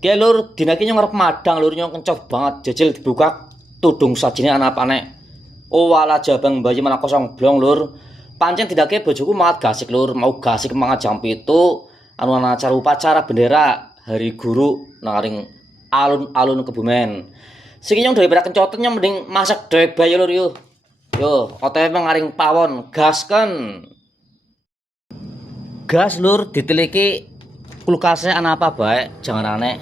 Ki lur, dina iki ngarep madang lur nyong kencot banget jajal dibuka tudung sajine ana apane. Oh wala jabang bayi malah kosong blong lur. Pancen didake bojoku mangat gasik lur, mau gasik mangat jam 7 anu ana acara upacara bendera Hari Guru nang aring alun-alun Kebumen. Sing nyong daripada kencoten nyong mending masak dewek bae lur yo. Yo, OTW ngaring pawon gasken. Gas lur diteliki kulkasnya ana apa baik, jangan aneh.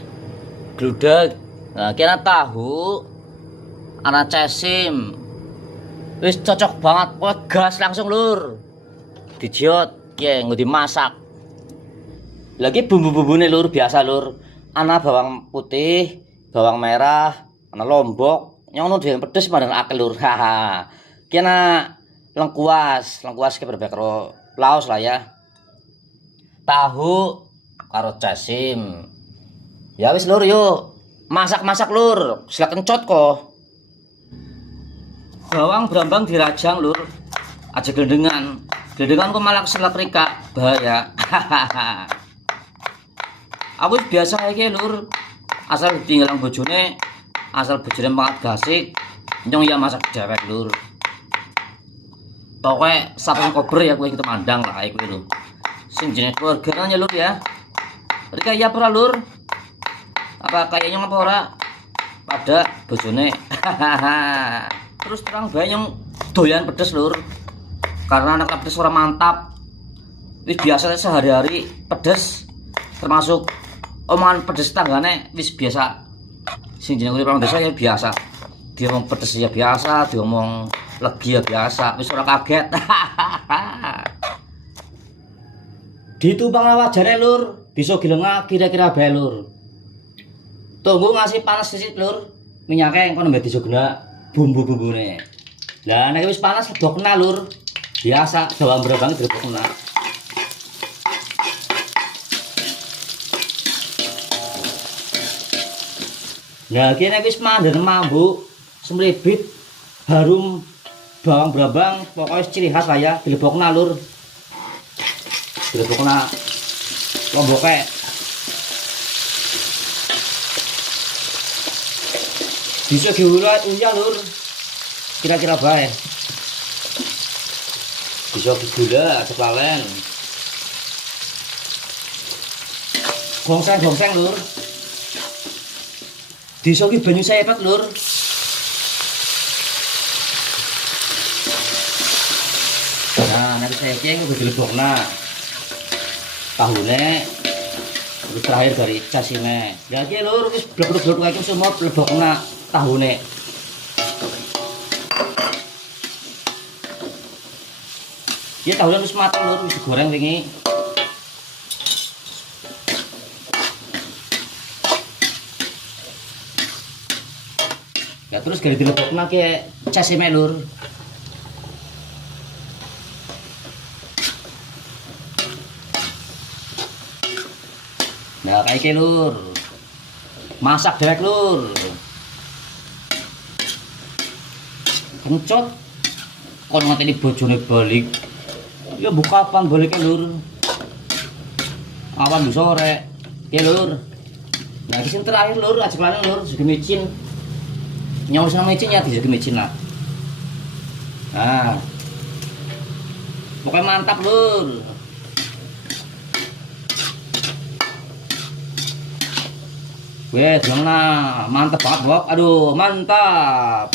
Gludak. Nah, kira tahu ana cesim. Wis cocok banget, wah gas langsung lur. Dijiot, ya nggo dimasak. Lagi bumbu-bumbune lur biasa lur. Ana bawang putih, bawang merah, ana lombok, nyono dhewe pedes padahal akeh lur. Haha. Kena lengkuas ke berbeda karo laos lah ya. Tahu karo cesim. Ya wis lur yuk. Masak-masak lur, sila kencot kok. Bawang brambang dirajang lur. Aja gelendengan. Gelendengan kok malah keselak rika, bahaya. Aku biasa iki lur. Asal ditinggalan bojone, asal bojone mangat gasik, nyong ya masak dewek lur. Toke sapeng kober ya kowe kita mandang lah iku lho. Sing jenenge keluarganya lur ya. Rika ya ora lur? Apa kayaknya apa ora? Pada bojone. Terus terang bae nyong doyan pedes lur. Karena anak pedes ora mantap. Wis biasa sehari-hari pedes. Termasuk omongan pedes tanggane wis biasa. Sing jenenge urip desa ya biasa. Diomong pedes ya biasa, diomong legi ya biasa, wis ora kaget. Ditumpang wajane lur, bisa gilenga kira-kira bae lur. Tunggu ngasih panas sithik lur, minyake engko nembe disogena bumbu-bumbune. Lah nek wis panas ledokna lur. Biasa bawang brambang direbokna. Lah kene wis mandhen mambu, semribit, harum bawang brambang, pokoknya ciri khas lah ya, dilebokna lur. Dilebokna lomboke. Bisa diulek-uyah lur. Kira-kira bae. Bisa digula ceklalen. Gongseng-gongseng lur. Disoki banyu sepet lur. Nah, nanti saya ceng udah dilebokna. Tahune terus terakhir dari casime. Ya iki lur wis blok-blok kae semua lebokna tahune. Ya tahune wis mateng lur, wis digoreng wingi. Ya terus gari dilebokna ke casime lur. Nah kayak gini lur, masak dewek lur, kencot, kon ngateni bojone balik, ya buka kapan baliknya lur, awan sore, ya lur, nah kisah terakhir lur, ajak lanang lur, juga micin, nyong sama micin ya, juga micin lah, nah, pokoknya mantap lur. Weh, mantap banget, Bok. Aduh, mantap.